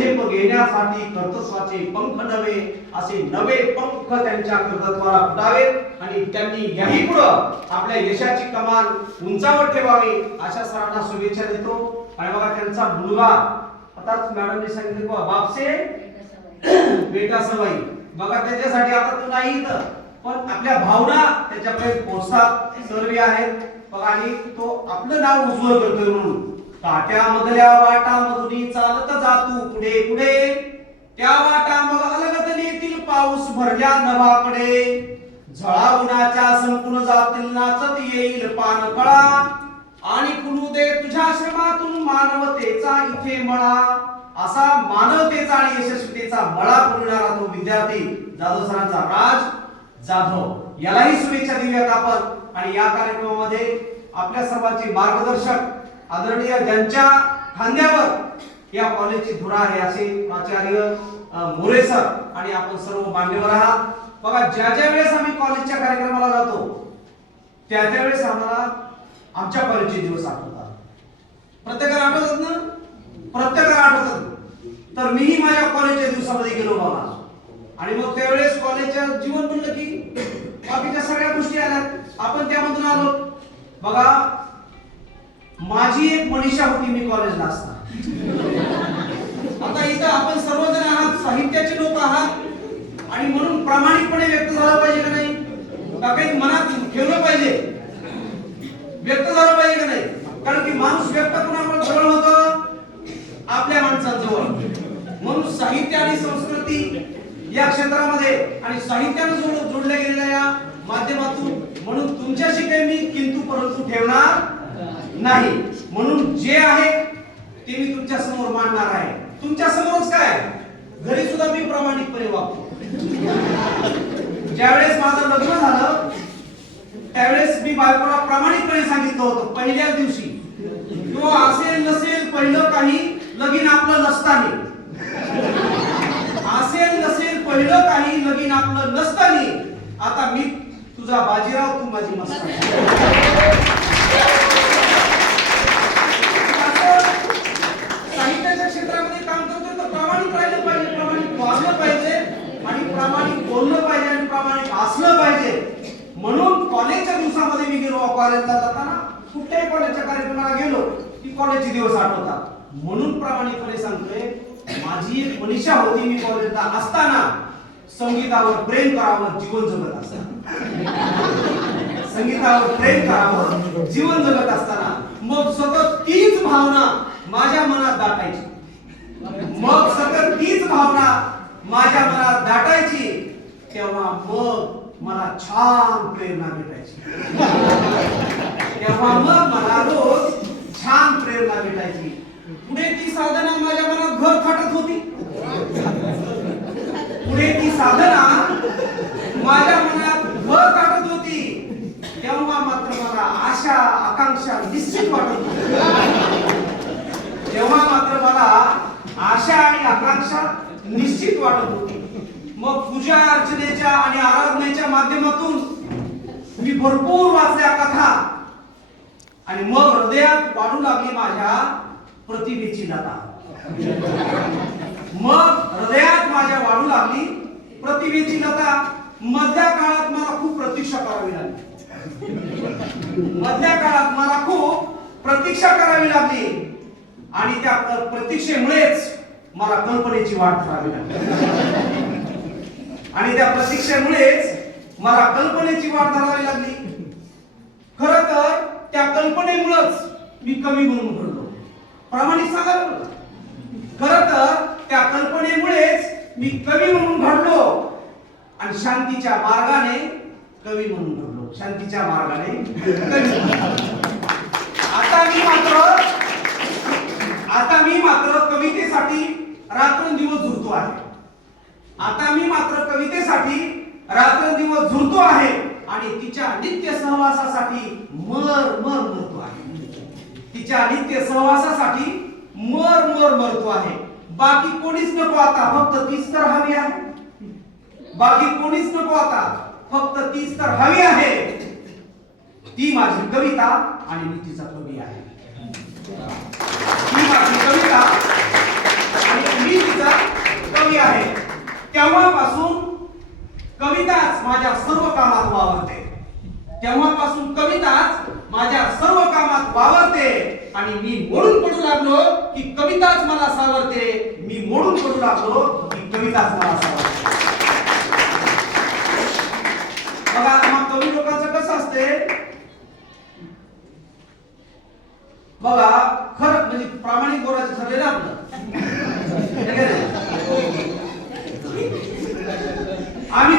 झेप घेण्यासाठी कर्तृत्वाचे पंख नवे असे नवे पंख त्यांच्या कर्तृत्वाला फुटावेत आणि त्यांनी याही पुढं आपल्या यशाची कमान उंचावर ठेवावी अशा सरांना शुभेच्छा देतो. आणि बघा त्यांचा मुलगा आताच मॅडमने सांगितले बापसे बेटा सवाई बघा त्याच्यासाठी आता तो नाही इथं पण आपल्या भावना त्याच्याकडे पोहोचतात सर्व आहेत बघा आणि तो आपलं नाव उज्ज्वल करतोय म्हणून काट्यामधल्या वाटामधून चालत जातू पुढे पुढे त्या वाटा मग अलगद नेतील पाऊस भरल्या नभाकडे झळा उन्हाच्या संपून जातील नाचत येईल पानकळा आणि फुलू दे तुझ्या श्रमातून मानवतेचा इथे मळा असा मानवतेचा आणि यशस्वीतेचा मळा फुलणारा तो विद्यार्थी जाधव सरांचा राज जाधव यालाही शुभेच्छा देऊयात आपण. आणि या कार्यक्रमामध्ये आपल्या सर्वांचे मार्गदर्शक आदरणीय ज्यांच्या खांद्यावर या कॉलेजची धुरा आहे असे प्राचार्य मोरे सर आणि आपण सर्व मान्यवर आहात. बघा ज्या वेळेस आम्ही कॉलेजच्या कार्यक्रमाला जातो त्या वेळेस आम्हाला आमच्या कॉलेजचे दिवस आठवतात. प्रत्येकाला आठवतात ना? प्रत्येकाला आठवतात. तर मीही माझ्या कॉलेजच्या दिवसामध्ये गेलो बाबा आणि मग त्यावेळेस कॉलेजचं जीवन म्हणलं की बाकीच्या सगळ्या गोष्टी आल्या आपण त्यामधून आलो. बघा माझी एक मनीषा होती मी कॉलेजला असताना. आता इथं आपण सर्वजण आहात साहित्याचे लोक आहात आणि म्हणून प्रामाणिकपणे व्यक्त झालं पाहिजे का नाही? का काही मनात ठेवलं पाहिजे व्यक्त झालं पाहिजे का नाही? कारण की माणूस व्यक्त कोणाकडे जवळ होतं आपल्या माणसांजवळ. म्हणून साहित्य आणि संस्कृती या क्षेत्रामध्ये आणि साहित्याने जोडल्या गेलेल्या या माध्यमातून म्हणून तुमच्याशी काही मी किंतु परंतु ठेवणार नाही. म्हणून जे आहे ते मी तुमच्या समोर मांडणार आहे. तुमच्या समोरच काय घरी सुद्धा मी प्रामाणिकपणे वागतो. ज्यावेळेस माझं लग्न झालं त्यावेळेस मी बायकोला प्रामाणिकपणे सांगितलं होतं पहिल्या दिवशी तो असेल नसेल पहिलं काही लगीन आपलं नसतानी असेल नसेल पहिलं काही लगीन आपलं नसतानी आता मी तुझा बाजीराव तू माझी मस्तानी. साहित्याच्या क्षेत्रामध्ये काम करतोय तर प्रामाणिक राहिलं पाहिजे प्रामाणिक वागलं पाहिजे आणि प्रामाणिक बोललं पाहिजे आणि प्रामाणिक असलं पाहिजे. म्हणून कॉलेजच्या दिवसामध्ये मी गेलो कॉलेजला जाताना कुठल्याही कॉलेजच्या कार्यक्रमाला गेलो की कॉलेजचे दिवस आठवतात. म्हणून प्रामाणिकपणे सांगतोय माझी एक मनीषा होती मी कॉलेजला असताना संगीतावर प्रेम करावं जीवन जगत असताना संगीतावर प्रेम करावं जीवन जगत असताना मग सतत तीच भावना माझ्या मनात दाटायची मग सतत तीच भावना माझ्या मनात दाटायची तेव्हा मग मला छान प्रेरणा भेटायची तेव्हा मग मला रोज छान प्रेरणा भेटायची. पुढे ती साधना माझ्या मनात घर थाटत होती पुढे ती साधना माझ्या मनात घर थाटत होती तेव्हा मात्र मला आशा आकांक्षा निश्चित वाटत होती. तेव्हा मात्र मला आशा आणि आकांक्षा निश्चित वाटत होती. मग पूजा अर्चनेच्या आणि आराधनेच्या माध्यमातून मी भरपूर वाचल्या कथा आणि मग हृदयात वाढू लागली माझ्या प्रतिभेची लता. मग हृदयात माझ्या वाढू लागली प्रतिभेची लता. मधल्या काळात मला खूप प्रतीक्षा करावी लागली मधल्या काळात मला खूप प्रतीक्षा करावी लागली आणि त्या प्रतीक्षेमुळेच मला कल्पनेची वाट करावी लागली आणि त्या प्रतीक्षेमुळेच मला कल्पनेची वाट धरावी लागली. खरं तर त्या कल्पनेमुळेच मी कवी म्हणून घडलो. प्रामाणिक सांगायला खरं तर त्या कल्पनेमुळेच मी कवी म्हणून घडलो आणि शांतीच्या मार्गाने कवी म्हणून घडलो. शांतीच्या मार्गाने कवी. आता मी मात्र कवितेसाठी रात्रंदिवस झुरतो आहे. आता मी मात्र कवितेसाठी रात्रंदिवस झुरतो आहे आणि तिच्या नित्य सहवासासाठी मरतो आहे. तिच्या नित्य सहवासासाठी मरतो आहे. बाकी कोणीच नको आता फक्त तीच तर हवी आहे. बाकी कोणीच नको आता फक्त तीच तर हवी आहे. ती माझी कविता आणि मी तिचा कवी आहे. ती माझी कविता आणि मी माझ्या सर्व कामात वावरते. तेव्हापासून कविताच माझ्या सर्व कामात वावरते आणि मी मोडून पडू लागलो की कविताच मला सावरते. मी मोडून पडू लागलो की कविताच मला सावरते. बघा मग कवी लोकांचं कसं असते बघा, खरं म्हणजे प्रामाणिक बोलायचं ठरलेलं आपलं. आम्ही